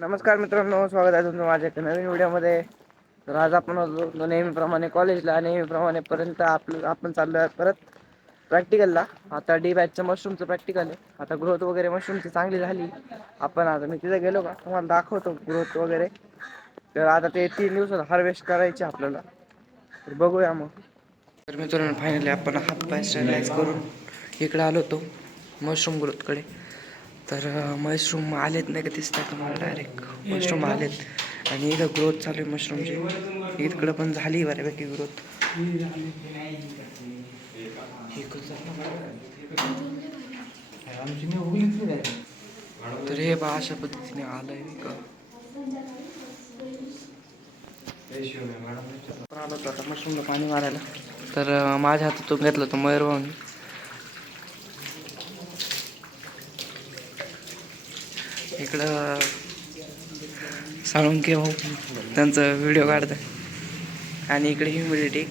नमस्कार मित्रांनो, स्वागत आहे तुमचं माझ्या एका नवीन व्हिडिओमध्ये. तर आज आपण आलो नेहमीप्रमाणे कॉलेजला. नेहमीप्रमाणे पर्यंत आपण चाललो आहे परत प्रॅक्टिकलला. आता डी बॅचचं मशरूमचं प्रॅक्टिकल आहे. आता ग्रोथ वगैरे मशरूमची चांगली झाली. आता मी तिथे गेलो का तुम्हाला दाखवतो ग्रोथ वगैरे. तर आता ते 3 दिवसात हार्वेस्ट करायचे आपल्याला, तर बघूया मग. तर मित्रांनो, फायनली आपण हात पाय स्टॅलाइज करून इकडे आलो होतो मशरूम ग्रोथकडे. तर मशरूम आलेत नाही का, दिसतात तुम्हाला डायरेक्ट मशरूम आलेत. आणि इथं ग्रोथ चालू आहे मशरूमची. इकडं पण झाली बऱ्यापैकी ग्रोथ. तर हे बा अशा पद्धतीने आलंय का. आलो होतो आता मशरूमला पाणी मारायला. तर माझ्या हातातून घेतलं होतं मयूर भाऊनी. इकडं साळुंके भाऊ त्यांचा व्हिडिओ काढतात. आणि इकडे ह्युमिडिटी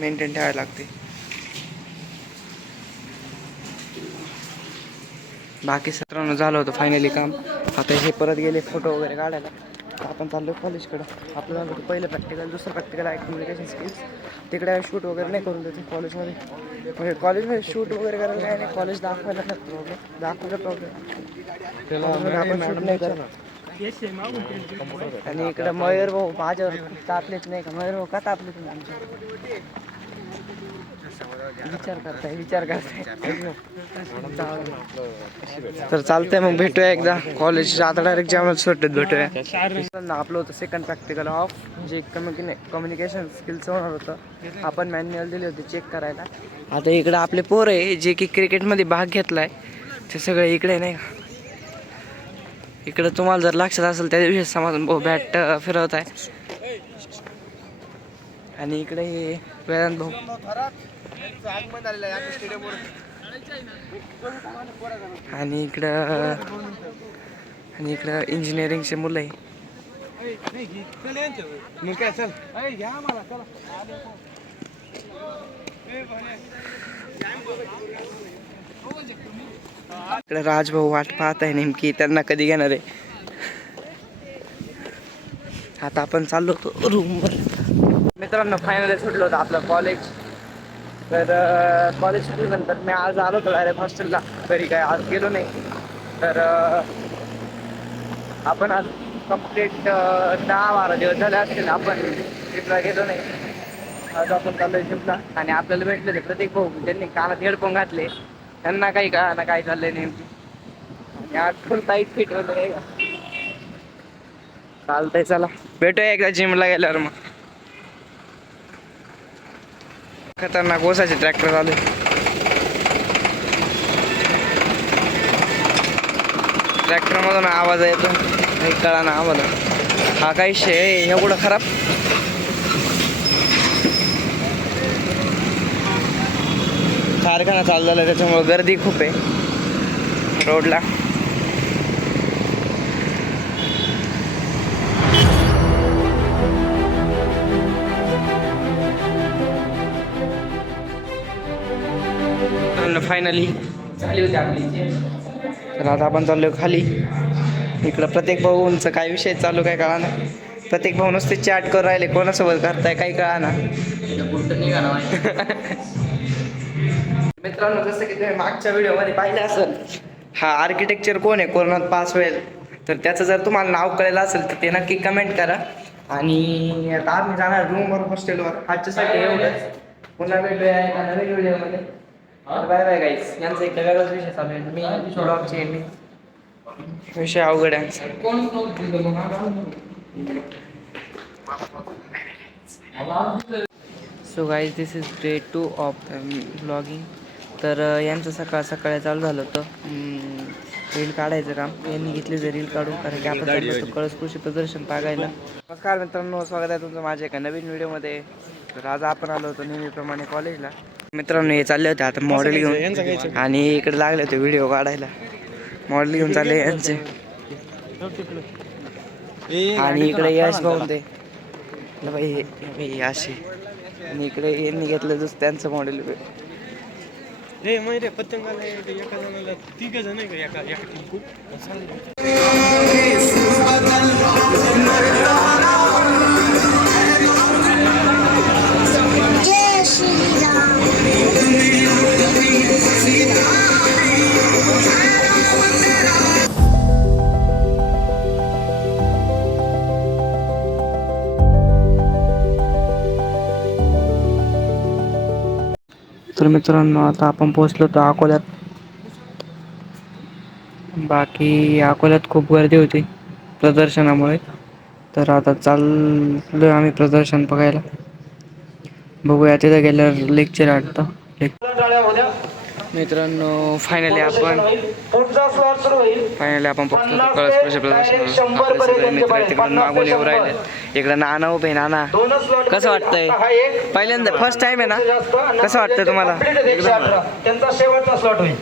मेंटेन ठेवायला लागते. बाकी सत्रांनो झालं होतं फायनली काम. आता हे परत गेले फोटो वगैरे काढायला. आपण चाललो कॉलेजकडं. आपलं झालं होतं पहिलं प्रॅक्टिकल. दुसरं प्रॅक्टिकल आहे कम्युनिकेशन स्किल्स. तिकडे शूट वगैरे नाही करून देते कॉलेजमध्ये. म्हणजे कॉलेजमध्ये शूट वगैरे करायला काय नाही, कॉलेज दाखवायला नाही प्रॉब्लेम, दाखवायला प्रॉब्लेम आपण शूट नाही करत. आणि इकडं मयूर भाऊ माझ्यावर खूप तापलेत नाही का. मयूर भाऊ का तापले तुम्ही आमच्या? विचार करताय. तर चालतंय मग, भेटूया एकदा कॉलेज. आता डायरेक्ट जेव्हा सुट्टीत भेटूया. आपलं होतं सेकंड प्रॅक्टिकल ऑफ, जे कम्युनिकेशन स्किल्स होणार होतं. आपण मॅन्युअल दिले होते चेक करायला. आता इकडं आपले पोरं आहे जे की क्रिकेटमध्ये भाग घेतलाय, ते सगळे इकडे नाही का. इकडं तुम्हाला जर लक्षात असेल त्या दिवशी समाधान भाऊ बॅट फिरवत आहे. आणि इकडे हे वेदांत भाऊ. आणि इकडं इंजिनिअरिंगचे मुलं आहे. इकडे राजभाऊ वाट पाहत आहे नेमकी त्यांना कधी घेणार आहे. आता आपण चाललो होतो रूमवर. मित्रांनो, फायनली सुटलो होतं आपलं कॉलेज. तर कॉलेज सुटल्यानंतर मी आज आलो होतो डायरेक्ट हॉस्टेलला. घरी काय आज गेलो नाही. तर आपण आज कंप्लीट 10-12 दिवस झाले असतील आपण ट्रिपला गेलो नाही. आज आपण चाललोय ट्रिपला. आणि आपल्याला भेटले ते प्रतीक भाऊ, त्यांनी कानात हेडफोन घातले. त्यांना काही कळना काय चाललंय नेमकी. आणि आज फुल टाईट फिट वगैरे. चालतंय, चला भेटूया एकदा जिमला गेल्यावर. मग खतरनाक ओसाचे ट्रॅक्टर आले. ट्रॅक्टरमधून आवाज येतो, काही कळा ना आम्हाला. हा काही शे एवढं खराब. कारखाना चालू झाला त्याच्यामुळे गर्दी खूप आहे रोडला. फायनली झाली होती आपली. तर आता आपण चाललो खाली. इकडं प्रत्येक भाऊंचं काय विषय चालू काय कळा ना. प्रत्येक भाऊ नुसते चॅट करून राहिले, कोणासोबत करताय काही कळा ना. मित्रांनो, जसं की तुम्ही मागच्या व्हिडिओमध्ये पाहिलं असेल, हा आर्किटेक्चर कोण आहे कोरोनात पास होईल. तर त्याचं जर तुम्हाला नाव कळलं असेल तर ते नक्की कमेंट करा. आणि आता आम्ही जाणार रूमवर, हॉस्टेलवर. आजच्यासाठी एवढंच. पुन्हा भेटूया एका नवीन व्हिडिओमध्ये. बाय बाय गाईस. यांचा एक वेगळाच विषय चालू आहे. मी ब्लॉगची एंडिंग. विषय अवघड आहे. So guys, this is day 2 of blogging. तर यांचं सकाळ सकाळी चालू झालं होतं रील काढायचं काम. यांनी घेतले होते रील काढून, कारण की आपण चाललो होतो कळस कृषी प्रदर्शन बघायला. नमस्कार मित्रांनो, स्वागत आहे तुमचं माझ्या एका नवीन व्हिडिओमध्ये. तर आज आपण आलो होतो नेहमीप्रमाणे कॉलेजला. मित्रांनो, हे चालले होते आता मॉडेल घेऊन. आणि इकडे लागले होते व्हिडिओ काढायला. मॉडेल घेऊन चालले यांचे. आणि इकडे यश भाऊन ते भाई अशी. आणि इकडे यांनी घेतलं त्यांचं मॉडेल. रे मध्ये पतंगाला एका जणाला 3 जण आहे का एका टीम तर मित्रांनो आता आपण पोहोचलो होतो अकोल्यात. बाकी अकोल्यात खूप गर्दी होती प्रदर्शनामुळे, तर आता चाललोय आम्ही प्रदर्शन बघायला. बघूया तिथे गेल्यावर लेक्चर वाटतं. मित्रांनो फायनली आपण पोहोचलो कळस कृषी प्रदर्शन. आपले सगळे मित्र तिकडून मागून येऊ राहिले. इकडं नाना उभे. नाना, कसं वाटतंय? पहिल्यांदा फर्स्ट टाइम आहे ना? कसं वाटतंय तुम्हाला? त्यांचा शेवटचा स्लॉट होईल.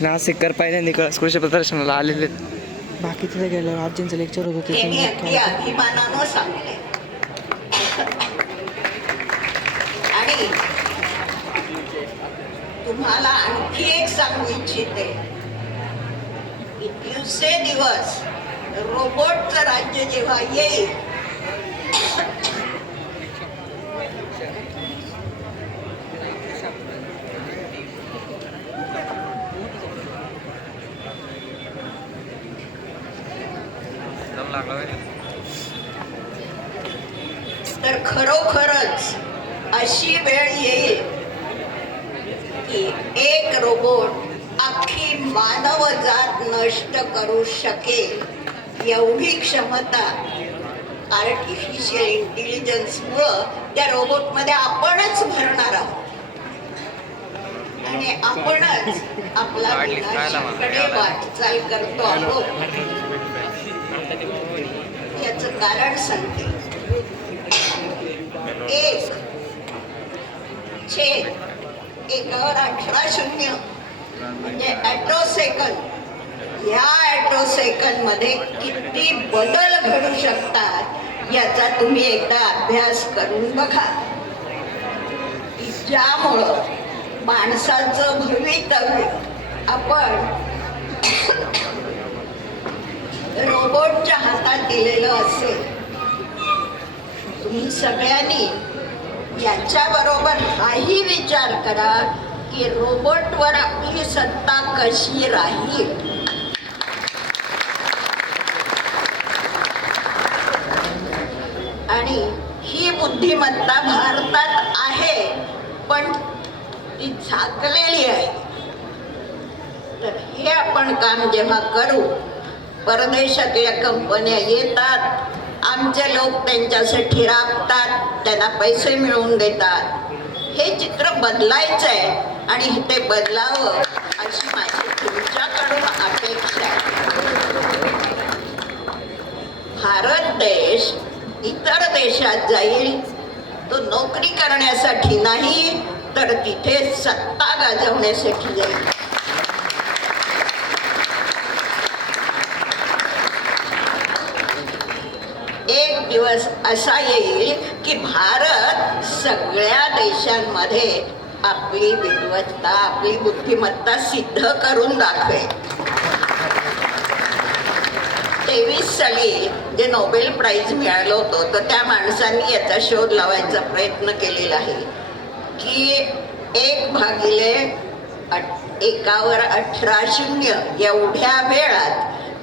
नाशिककर पहिल्यांदा कळस कृषी प्रदर्शनाला आलेले. बाकी तिथे गेल्यावर आजींचं लेक्चर होतं ते अभिमानानं सांगते. आणि तुम्हाला आणखी एक सांगू इच्छिते, दिवसेंदिवस रोबोटचं राज्य जेव्हा येईल तर खरोखरच अशी वेळ येईल की एक रोबोट अख्खी मानवजात नष्ट करू शकेल एवढी क्षमता आर्टिफिशियल इंटेलिजन्समुळं त्या रोबोटमध्ये आपणच भरणार आहोत आणि आपणच आपला विनाशाकडे वाटचाल करतो आहोत. याचं कारण सांगते. 1/18 म्हणजे ॲट्रोसेकंद. ह्या ॲट्रोसेकंद मध्ये किती बदल घडू शकतात याचा तुम्ही एकदा अभ्यास करून बघा. ज्यामुळं माणसाचं भवितव्य आपण रोबोटच्या हातात दिलेलं असेल. तुम्ही सगळ्यांनी याच्याबरोबर हाही विचार करा की रोबोटवर आपली सत्ता कशी राहील. आणि ही बुद्धिमत्ता भारतात आहे पण ती झाकलेली आहे. तर हे आपण काम जेव्हा करू, परदेशातल्या कंपन्या येतात, आमचे लोक त्यांच्यासाठी राबतात, त्यांना पैसे मिळवून देतात. हे चित्र बदलायचं आहे आणि ते बदलावं अशी माझी तुमच्याकडून अपेक्षा आहे. भारत देश इतर देशात जाईल तो नोकरी करण्यासाठी नाही तर तिथे सत्ता गाजवण्यासाठी जाईल. एक दिवस असा येईल की भारत सगळ्या देशांमध्ये आपली विद्वत्ता, आपली बुद्धिमत्ता सिद्ध करून दाखवेल. 23 साली जे नोबेल प्राइज मिळालं होतं तर त्या माणसांनी याचा शोध लावायचा प्रयत्न केलेला आहे की 1/18 एवढ्या वेळात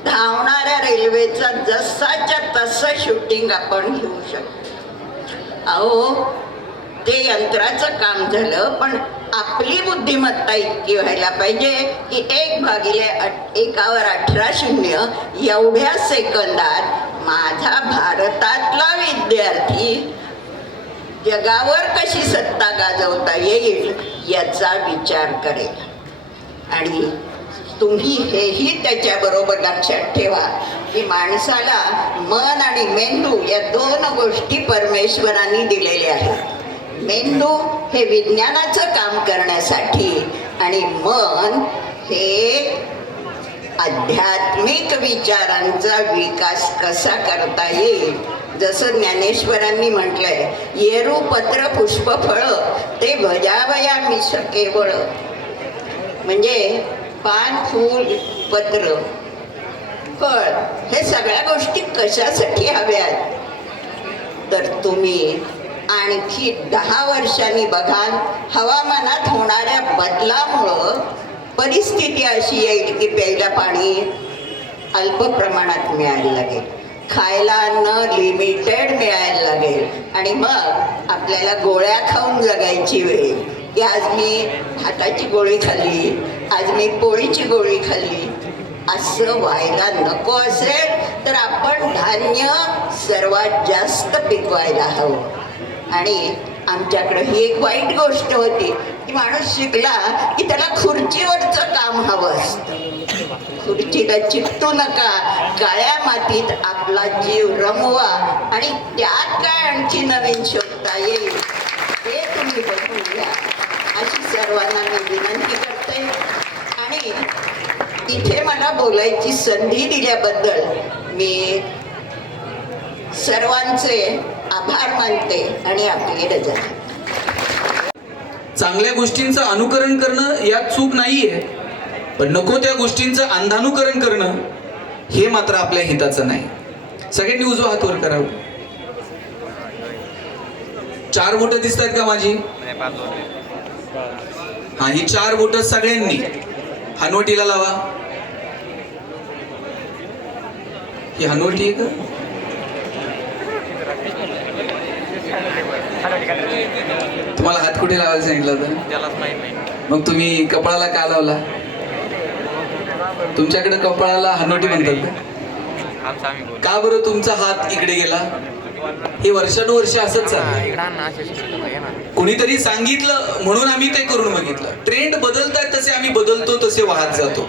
धावणाऱ्या रेल्वेचा जसाच्या तसं शूटिंग आपण घेऊ शकतो. अहो, ते यंत्राचं काम झालं पण आपली बुद्धिमत्ता इतकी व्हायला पाहिजे की 1/18 एवढ्या सेकंदात माझा भारतातला विद्यार्थी जगावर कशी सत्ता गाजवता येईल याचा विचार करेल. आणि तुम्ही हेही त्याच्याबरोबर लक्षात ठेवा की माणसाला मन आणि मेंदू या 2 गोष्टी परमेश्वरांनी दिलेल्या आहेत. मेंदू हे विज्ञानाचं काम करण्यासाठी आणि मन हे आध्यात्मिक विचारांचा विकास कसा करता येईल जसं ज्ञानेश्वरांनी म्हटलंय, येरू पत्र पुष्प फळ ते भजावया केवळ. म्हणजे पान, फूल, पत्र, फळ हे सगळ्या गोष्टी कशासाठी हव्यात? तर तुम्ही आणखी 10 वर्षांनी बघाल, हवामानात होणाऱ्या बदलामुळं परिस्थिती अशी येईल की प्यायला पाणी अल्प प्रमाणात मिळायला लागेल, खायला अन्न लिमिटेड मिळायला लागेल आणि मग आपल्याला गोळ्या खाऊन जगायची वेळ येईल की आज मी हाताची गोळी खाल्ली, आज मी पोळीची गोळी खाल्ली. असं व्हायला नको असेल तर आपण धान्य सर्वात जास्त पिकवायला हवं. आणि आमच्याकडे ही एक वाईट गोष्ट होती की माणूस शिकला की त्याला खुर्चीवरचं काम हवं असतं. खुर्चीला चिकटू नका, काळ्या मातीत आपला जीव रमवा आणि त्यात काय आणखी नवीन शोधता येईल हे तुम्ही बघून घ्या अशी सर्वांना मी विनंती करते. आणि इथे मला बोलायची संधी दिल्याबद्दल मी सर्वांचे आभार मानते आणि आपली रजा घेते. चांगल्या गोष्टींचं अनुकरण करणं यात चूक नाहीये, पण नको त्या गोष्टींचं अंधानुकरण करणं हे मात्र आपल्या हिताचं नाही. सगळ्यांनी उजवा हात वर करावं. 4 बोटं दिसत आहेत का माझी? हा, ही 4 बोटं सगळ्यांनी हनवटीला लावा. ही हनवटी आहे का? तुम्हाला हात कुठे लावायला सांगितलं होतं? मग तुम्ही कपाळाला का लावला? तुमच्याकडे कपाळाला हनवटी म्हणतात का? का बरं तुमचा हात इकडे गेला? हे वर्षानुवर्ष असंच चाललं. कोणीतरी सांगितलं म्हणून आम्ही ते करून बघितलं. ट्रेंड बदलतात तसे आम्ही बदलतो, तसे वाहत जातो.